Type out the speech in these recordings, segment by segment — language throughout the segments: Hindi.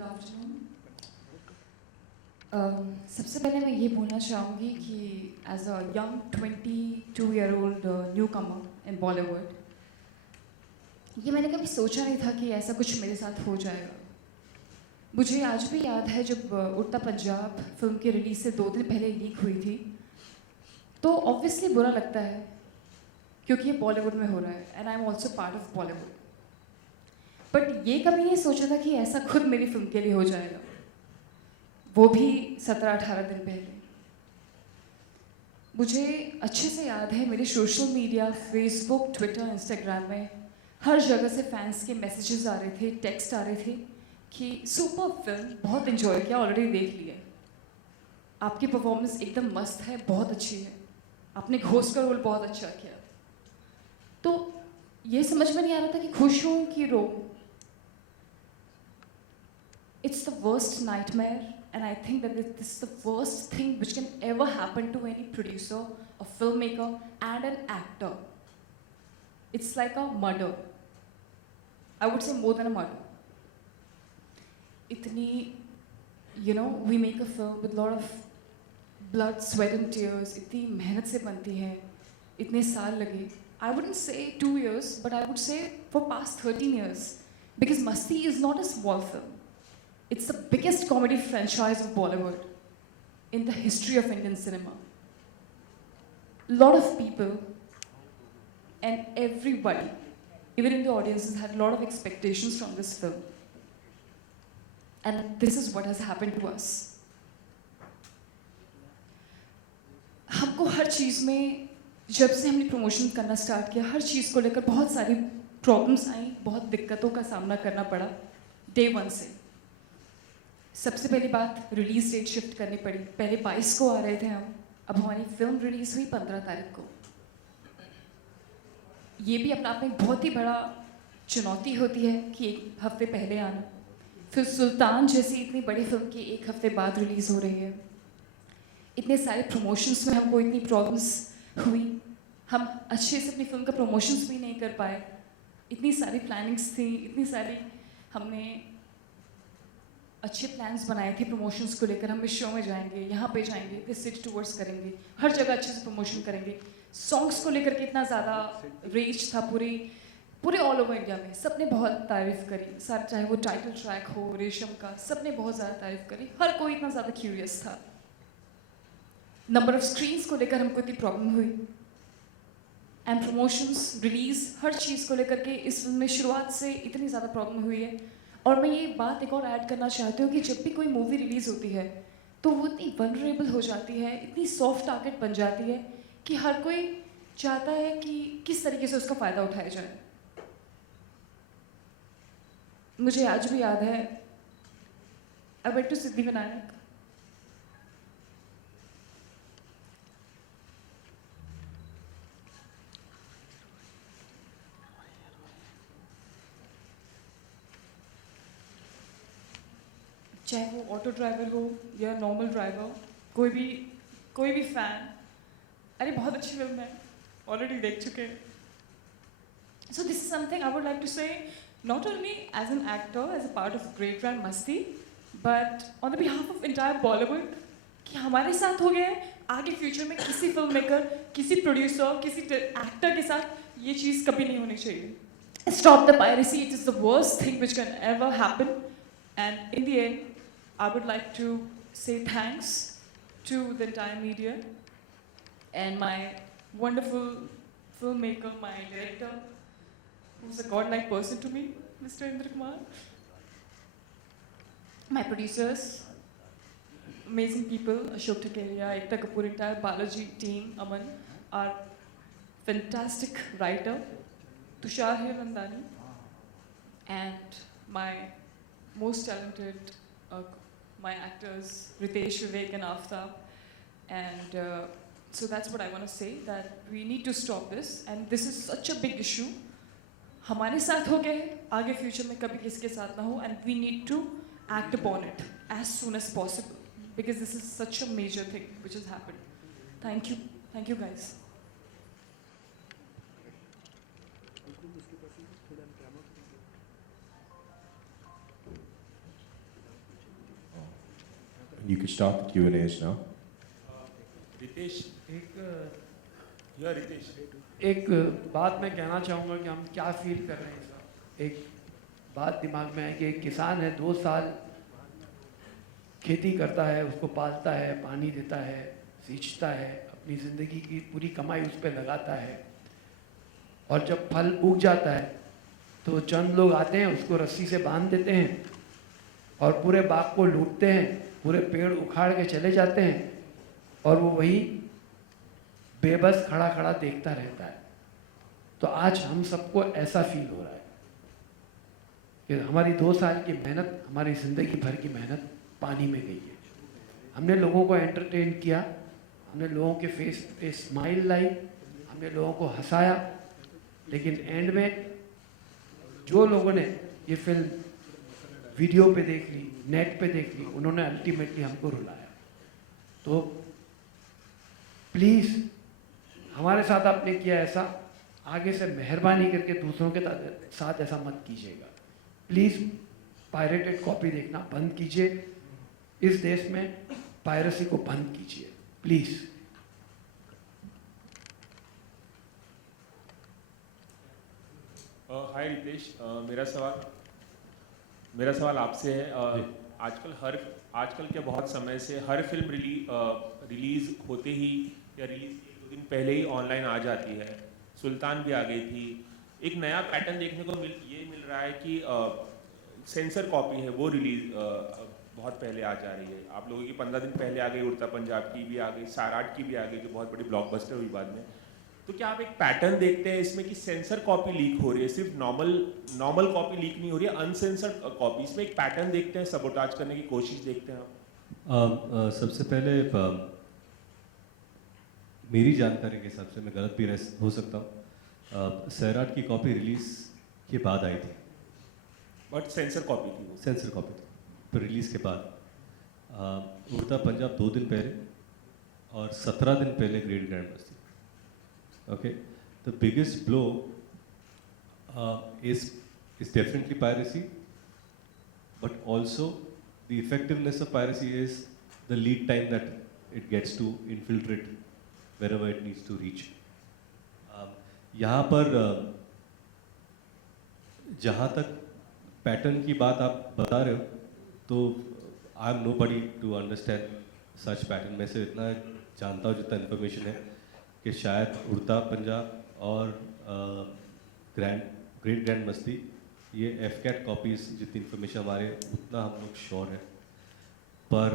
Good afternoon. सबसे पहले मैं ये बोलना चाहूँगी कि as a young 22-year-old newcomer in Bollywood, ये मैंने कभी सोचा नहीं था कि ऐसा कुछ मेरे साथ हो जाएगा। मुझे आज भी याद है जब उड़ता पंजाब फिल्म की रिलीज से 2 दिन पहले लीक हुई थी, तो ऑब्वियसली बुरा लगता है क्योंकि ये बॉलीवुड में हो रहा है and I am also part of Bollywood. But ये कभी नहीं सोचा था कि ऐसा खुद मेरी फिल्म के लिए हो जाएगा, वो भी 17-18 दिन पहले। मुझे अच्छे से याद है मेरे social media, Facebook, Twitter, Instagram में हर जगह से फैंस के मैसेजेस आ रहे थे, टेक्स्ट आ रहे थे कि सुपर फिल्म, बहुत इन्जॉय किया, ऑलरेडी देख लिया, आपकी परफॉर्मेंस एकदम मस्त है, बहुत अच्छी है, आपने घोस्ट का रोल बहुत अच्छा किया। तो ये समझ में नहीं आ रहा था कि खुश हूँ कि रो। It's the worst nightmare, and I think that this is the worst thing which can ever happen to any producer, a filmmaker, and an actor. It's like a murder. I would say more than a murder. We make a film with a lot of blood, sweat, and tears. इतनी मेहनत से बनती है, इतने साल लगे. I wouldn't say 2 years, but I would say for past 13 years, because Masti is not a small film. It's the biggest comedy franchise of Bollywood in the history of Indian cinema. A lot of people and everybody, even in the audiences, had a lot of expectations from this film. And this is what has happened to us. हमको हर चीज़ में, जब से हमने प्रमोशन करना स्टार्ट किया, हर चीज़ को लेकर बहुत सारी प्रॉब्लम्स आई, बहुत दिक्कतों का सामना करना पड़ा डे 1 से। सबसे पहली बात, रिलीज डेट शिफ्ट करनी पड़ी। पहले 22 को आ रहे थे हम, अब हमारी फिल्म रिलीज हुई 15 तारीख को। ये भी अपने आप में बहुत ही बड़ा चुनौती होती है कि 1 हफ्ते पहले आना। फिर सुल्तान जैसी इतनी बड़ी फिल्म की 1 हफ्ते बाद रिलीज हो रही है। इतने सारे प्रमोशंस में हमको इतनी प्रॉब्लम्स हुई, हम अच्छे से अपनी फिल्म का प्रमोशंस भी नहीं कर पाए। इतनी सारी प्लानिंग्स थी, इतनी सारी हमने अच्छे प्लान्स बनाए थे प्रमोशंस को लेकर। हम इस शो में जाएंगे, यहाँ पे जाएंगे, दिस सिटी टूर्स करेंगे, हर जगह अच्छे से प्रमोशन करेंगे। सॉन्ग्स को लेकर के इतना ज़्यादा रीच था पूरे ऑल ओवर इंडिया में, सबने बहुत तारीफ़ करी। चाहे वो टाइटल ट्रैक हो रेशम का, सबने बहुत ज़्यादा तारीफ़ करी, हर कोई इतना ज़्यादा क्यूरियस था। नंबर ऑफ स्क्रीन्स को लेकर हमको इतनी प्रॉब्लम हुई, एंड प्रमोशंस, रिलीज़, हर चीज़ को लेकर के इस फिल्म में शुरुआत से इतनी ज़्यादा प्रॉब्लम हुई है। और मैं ये बात एक और ऐड करना चाहती हूँ कि जब भी कोई मूवी रिलीज़ होती है तो वो इतनी वनरेबल हो जाती है, इतनी सॉफ्ट टारगेट बन जाती है कि हर कोई चाहता है कि किस तरीके से उसका फ़ायदा उठाया जाए। मुझे आज भी याद है, आई वेंट टू सिद्धिविनायक, चाहे वो ऑटो ड्राइवर हो या नॉर्मल ड्राइवर, कोई भी फैन, अरे बहुत अच्छी फिल्म है, ऑलरेडी देख चुके हैं। So this is something I would like to say, not only as an actor, as a part of Great Grand Masti, but on the behalf of entire Bollywood, कि हमारे साथ हो गया है, आगे फ्यूचर में किसी फिल्म मेकर, किसी प्रोड्यूसर, किसी एक्टर के साथ ये चीज़ कभी नहीं होनी चाहिए। Stop the piracy, it is the worst thing which can ever happen. And in the end, I would like to say thanks to the entire media and my wonderful filmmaker, my director, who's a godlike person to me, Mr. Indra Kumar. My producers, amazing people, Ashok Takeria, Ekta Kapoor, entire Balaji team, Aman, our fantastic writer, Tushar Hirandani, and my most talented my actors, Ritesh, Vivek and Aftab. And so that's what I want to say, that we need to stop this, and this is such a big issue. हमारे साथ हो गए, आगे फ्यूचर में कभी किसके साथ ना हो, and we need to act upon it as soon as possible, because this is such a major thing which has happened. Thank you guys. could start the Q&As now. Ritesh या रितेश एक बात मैं कहना चाहूँगा कि हम क्या फील कर रहे हैं साहब। एक बात दिमाग में है कि एक किसान है, 2 साल खेती करता है, उसको पालता है, पानी देता है, सींचता है, अपनी ज़िंदगी की पूरी कमाई उस पर लगाता है, और जब फल उग जाता है तो चंद लोग आते हैं, उसको रस्सी से बांध देते हैं और पूरे बाग को लूटते हैं, पूरे पेड़ उखाड़ के चले जाते हैं, और वो वही बेबस खड़ा खड़ा देखता रहता है। तो आज हम सबको ऐसा फील हो रहा है कि हमारी 2 साल की मेहनत, हमारी ज़िंदगी भर की मेहनत पानी में गई है। हमने लोगों को एंटरटेन किया, हमने लोगों के फेस पे स्माइल लाई, हमने लोगों को हंसाया, लेकिन एंड में जो लोगों ने ये फिल्म वीडियो पे देख ली, नेट पे देख ली, उन्होंने अल्टीमेटली हमको रुलाया। तो प्लीज़ हमारे साथ आपने किया ऐसा, आगे से मेहरबानी करके दूसरों के साथ ऐसा मत कीजिएगा। प्लीज़ पायरेटेड कॉपी देखना बंद कीजिए, इस देश में पायरेसी को बंद कीजिए प्लीज़। हाय रितेश, मेरा सवाल आपसे है। आजकल के बहुत समय से हर फिल्म रिलीज़ होते ही या रिलीज़ 1-2 दिन पहले ही ऑनलाइन आ जाती है। सुल्तान भी आ गई थी। एक नया पैटर्न देखने को मिल रहा है कि सेंसर कॉपी है वो रिलीज़ बहुत पहले आ जा रही है। आप लोगों की 15 दिन पहले आ गई, उड़ता पंजाब की भी आ गई, साराट की भी आ गई, जो बहुत बड़ी ब्लॉकबस्टर हुई बाद में। तो क्या आप एक पैटर्न देखते हैं इसमें कि सेंसर कॉपी लीक हो रही है, सिर्फ नॉर्मल कॉपी लीक नहीं हो रही है, अनसेंसर्ड कॉपी, इसमें एक पैटर्न देखते हैं, सबोटाज करने की कोशिश देखते हैं आप? सबसे पहले मेरी जानकारी के हिसाब से, मैं गलत भी हो सकता हूँ, सैराट की कॉपी रिलीज़ के बाद आई थी, बट सेंसर कॉपी थी वो। सेंसर कॉपी थी, पर रिलीज़ के बाद उड़ता पंजाब 2 दिन पहले और 17 दिन पहले ग्रेट ग्रैंड मस्ती। Okay, the biggest blow is definitely piracy, but also the effectiveness of piracy is the lead time that it gets to infiltrate wherever it needs to reach. यहाँ पर जहाँ तक पैटर्न की बात आप बता रहे हो, तो I am nobody to understand such pattern. मैं से इतना जानता हूँ, जितना इन्फॉर्मेशन है कि शायद उड़ता पंजाब और ग्रेट ग्रैंड मस्ती, ये एफकैट कॉपीज़, जितनी इन्फॉर्मेशन हमारे, उतना हम लोग श्योर है। पर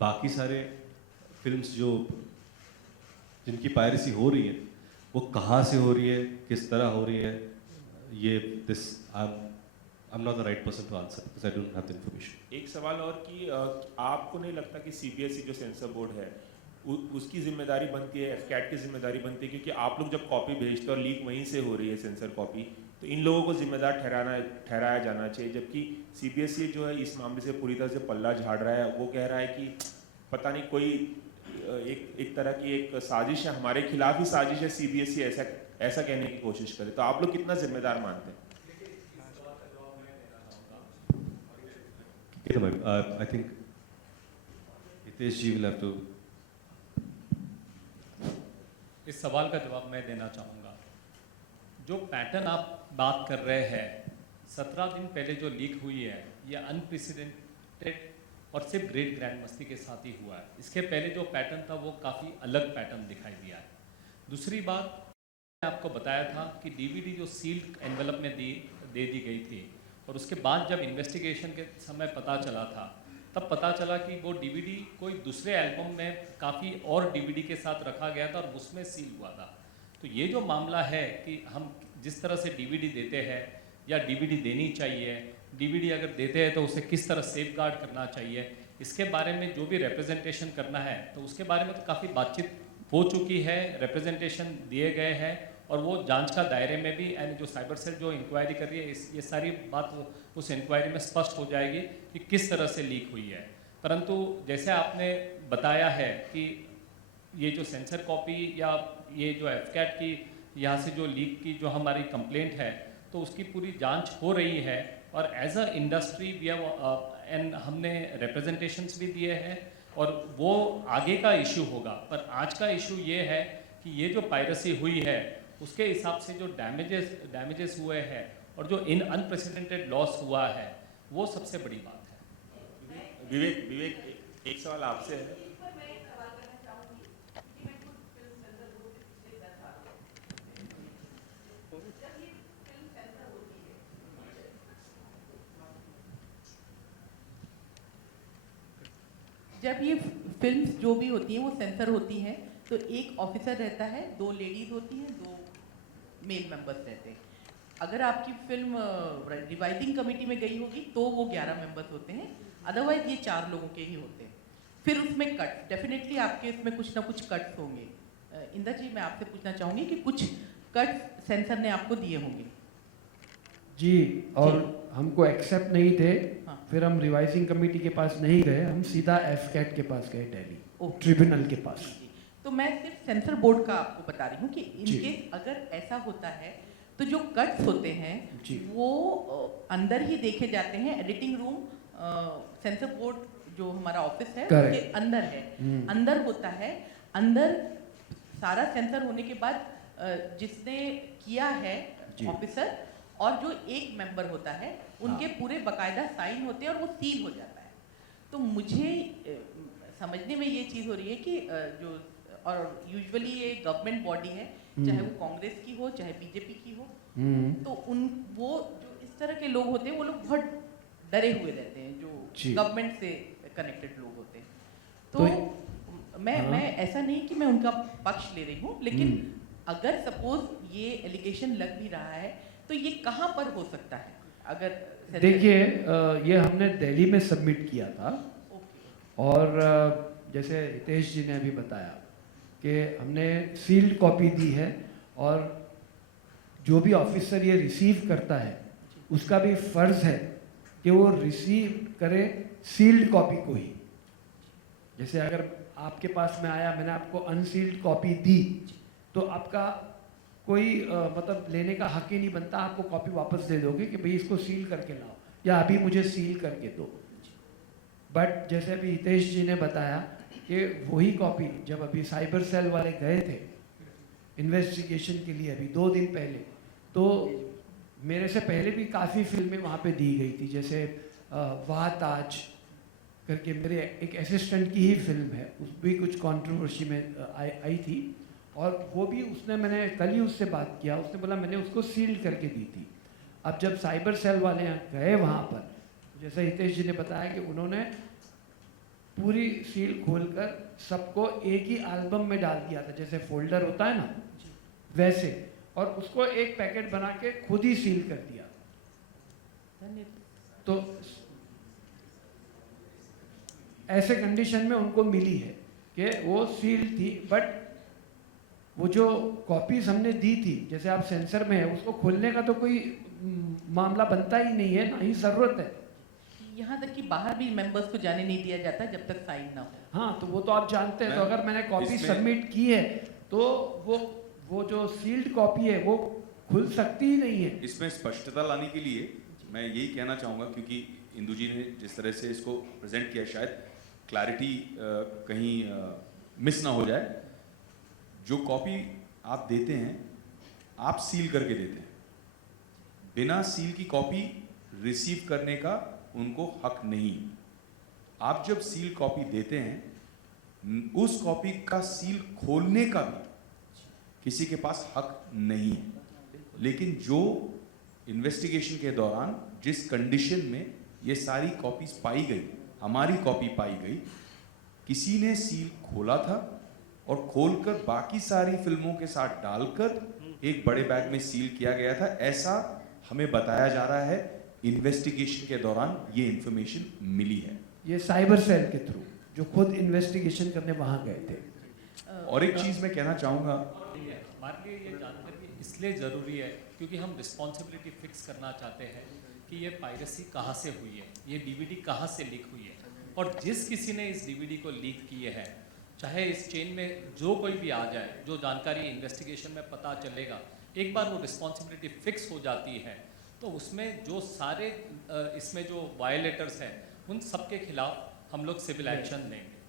बाकी सारे फिल्म्स जो जिनकी पायरेसी हो रही है, वो कहाँ से हो रही है, किस तरह हो रही है, ये I am not the right person to answer because I don't have the information. एक सवाल और कि आपको नहीं लगता कि CBSE जो सेंसर बोर्ड है उसकी जिम्मेदारी बनती है, एफकैट की जिम्मेदारी बनती है, क्योंकि आप लोग जब कॉपी भेजते हो और लीक वहीं से हो रही है सेंसर कॉपी, तो इन लोगों को जिम्मेदार ठहराया जाना चाहिए, जबकि CBSE जो है इस मामले से पूरी तरह से पल्ला झाड़ रहा है। वो कह रहा है कि पता नहीं कोई एक तरह की एक साजिश है, हमारे खिलाफ ही साजिश है, CBSE ऐसा कहने की कोशिश करे। तो आप लोग कितना जिम्मेदार मानते हैं? I think Hitesh ji will have to. इस सवाल का जवाब मैं देना चाहूँगा। जो पैटर्न आप बात कर रहे हैं, 17 दिन पहले जो लीक हुई है, ये अनप्रेसिडेंटेड और सिर्फ ग्रेट ग्रैंड मस्ती के साथ ही हुआ है। इसके पहले जो पैटर्न था वो काफ़ी अलग पैटर्न दिखाई दिया है। दूसरी बात, मैंने आपको बताया था कि DVD जो सील्ड एनवेलप में दे दी गई थी, और उसके बाद जब इन्वेस्टिगेशन के समय पता चला था, तब पता चला कि वो DVD कोई दूसरे एल्बम में काफ़ी और DVD के साथ रखा गया था और उसमें सील हुआ था। तो ये जो मामला है कि हम जिस तरह से DVD देते हैं या DVD देनी चाहिए, DVD अगर देते हैं तो उसे किस तरह सेफ गार्ड करना चाहिए, इसके बारे में जो भी रिप्रेजेंटेशन करना है, तो उसके बारे में तो काफ़ी बातचीत हो चुकी है, रिप्रेजेंटेशन दिए गए हैं, और वो जांच का दायरे में भी, यानी जो साइबर सेल जो इंक्वायरी कर रही है, ये सारी बात उस इंक्वायरी में स्पष्ट हो जाएगी कि किस तरह से लीक हुई है। परंतु जैसे आपने बताया है कि ये जो सेंसर कॉपी या ये जो एफकैट की यहाँ से जो लीक की जो हमारी कंप्लेंट है, तो उसकी पूरी जांच हो रही है, और as a industry we have and हमने रिप्रेजेंटेशंस भी दिए हैं और वो आगे का इशू होगा। पर आज का इशू ये है कि ये जो पायरेसी हुई है उसके हिसाब से जो डैमेजेस हुए हैं और जो अनप्रेसिडेंटेड लॉस हुआ है वो सबसे बड़ी बात है। विवेक एक सवाल आपसे है। जब ये फिल्म्स जो भी होती हैं वो सेंसर होती हैं तो एक ऑफिसर रहता है, 2 लेडीज़ होती हैं, 2 मेल मेंबर्स रहते हैं। अगर आपकी फिल्म रिवाइजिंग कमेटी में गई होगी तो वो 11 मेंबर्स होते हैं, अदरवाइज ये 4 लोगों के ही होते हैं। फिर उसमें कट डेफिनेटली आपके इसमें कुछ ना कुछ कट्स होंगे। इंदर जी, मैं आपसे पूछना चाहूँगी कि कुछ कट्स सेंसर ने आपको दिए होंगे। जी, और हमको एक्सेप्ट नहीं थे। हाँ। फिर हम रिवाइजिंग कमेटी के पास नहीं गए, हम सीधा एफकैट के पास गए, दिल्ली ट्रिब्यूनल के पास। तो मैं सिर्फ सेंसर बोर्ड का आपको बता रही हूँ कि जी। इनकेस अगर ऐसा होता है तो जो कट्स होते हैं जी। वो अंदर ही देखे जाते हैं। एडिटिंग रूम सेंसर बोर्ड जो हमारा ऑफिस है Correct. उसके अंदर है, अंदर होता है। अंदर सारा सेंसर होने के बाद जिसने किया है जी। ऑफिसर और जो एक मेंबर होता है उनके पूरे बकायदा साइन होते हैं और वो सील हो जाता है। तो मुझे समझने में ये चीज़ हो रही है कि जो और यूजुअली ये गवर्नमेंट बॉडी है, चाहे वो कांग्रेस की हो चाहे बीजेपी की हो, तो वो जो इस तरह के लोग होते हैं वो लोग बहुत डरे हुए रहते हैं जो जी। गवर्नमेंट से कनेक्टेड लोग होते हैं। तो मैं ऐसा नहीं कि मैं उनका पक्ष ले रही हूँ, लेकिन अगर सपोज ये एलिगेशन लग भी रहा है तो ये कहाँ पर हो सकता है? अगर देखिए, ये हमने दिल्ली में सबमिट किया था और जैसे हितेश जी ने अभी बताया कि हमने सील्ड कॉपी दी है और जो भी ऑफिसर ये रिसीव करता है उसका भी फर्ज है कि वो रिसीव करे सील्ड कॉपी को ही। जैसे अगर आपके पास में आया, मैंने आपको अनसील्ड कॉपी दी तो आपका कोई मतलब लेने का हक ही नहीं बनता, आपको कॉपी वापस दे दोगे कि भाई इसको सील करके लाओ या अभी मुझे सील करके दो। बट जैसे अभी हितेश जी ने बताया कि वही कॉपी जब अभी साइबर सेल वाले गए थे इन्वेस्टिगेशन के लिए अभी 2 दिन पहले, तो मेरे से पहले भी काफ़ी फिल्में वहाँ पे दी गई थी। जैसे वाह ताज करके मेरे एक असिस्टेंट की ही फिल्म है, उस भी कुछ कंट्रोवर्सी में आई थी और वो भी उसने, मैंने कल ही उससे बात किया, उसने बोला मैंने उसको सील करके दी थी। अब जब साइबर सेल वाले गए वहाँ पर, जैसे हितेश जी ने बताया कि उन्होंने पूरी सील खोलकर सबको एक ही एल्बम में डाल दिया था, जैसे फोल्डर होता है ना वैसे, और उसको एक पैकेट बना के खुद ही सील कर दिया। तो ऐसे कंडीशन में उनको मिली है कि वो सील थी, बट वो जो कॉपीज हमने दी थी, जैसे आप सेंसर में है, उसको खोलने का तो कोई मामला बनता ही नहीं है, ना ही ज़रूरत है। यहाँ तक कि बाहर भी मेंबर्स को जाने नहीं दिया जाता जब तक साइन ना हो। हाँ, तो वो तो आप जानते हैं। तो अगर मैंने कॉपी सबमिट की है तो वो जो सील्ड कॉपी है वो खुल सकती ही नहीं है। इसमें स्पष्टता लाने के लिए मैं यही कहना चाहूँगा, क्योंकि इंदु जी ने जिस तरह से इसको प्रेजेंट किया, शायद क्लैरिटी कहीं मिस ना हो जाए। जो कॉपी आप देते हैं आप सील करके देते हैं, बिना सील की कॉपी रिसीव करने का उनको हक नहीं। आप जब सील कॉपी देते हैं उस कॉपी का सील खोलने का भी किसी के पास हक नहीं है। लेकिन जो इन्वेस्टिगेशन के दौरान जिस कंडीशन में ये सारी कॉपीज पाई गई, हमारी कॉपी पाई गई, किसी ने सील खोला था और खोलकर बाकी सारी फिल्मों के साथ डालकर एक बड़े बैग में सील किया गया था, ऐसा हमें बताया जा रहा है। इन्वेस्टिगेशन के दौरान ये इंफॉर्मेशन मिली है, ये साइबर सेल के थ्रू जो खुद इन्वेस्टिगेशन करने वहां गए थे। और एक चीज मैं कहना चाहूंगा, हमारे लिए ये जानकारी इसलिए ज़रूरी है क्योंकि हम रिस्पॉन्सिबिलिटी फिक्स करना चाहते हैं कि ये पायरेसी कहाँ से हुई है, ये डीवीडी कहाँ से लीक हुई है, और जिस किसी ने इस डीवीडी को लीक किए हैं, चाहे इस चेन में जो कोई भी आ जाए, जो जानकारी इन्वेस्टिगेशन में पता चलेगा, एक बार वो रिस्पॉन्सिबिलिटी फिक्स हो जाती है तो उसमें जो सारे इसमें जो वायलेटर्स हैं उन सब के खिलाफ हम लोग सिविल एक्शन लेंगे।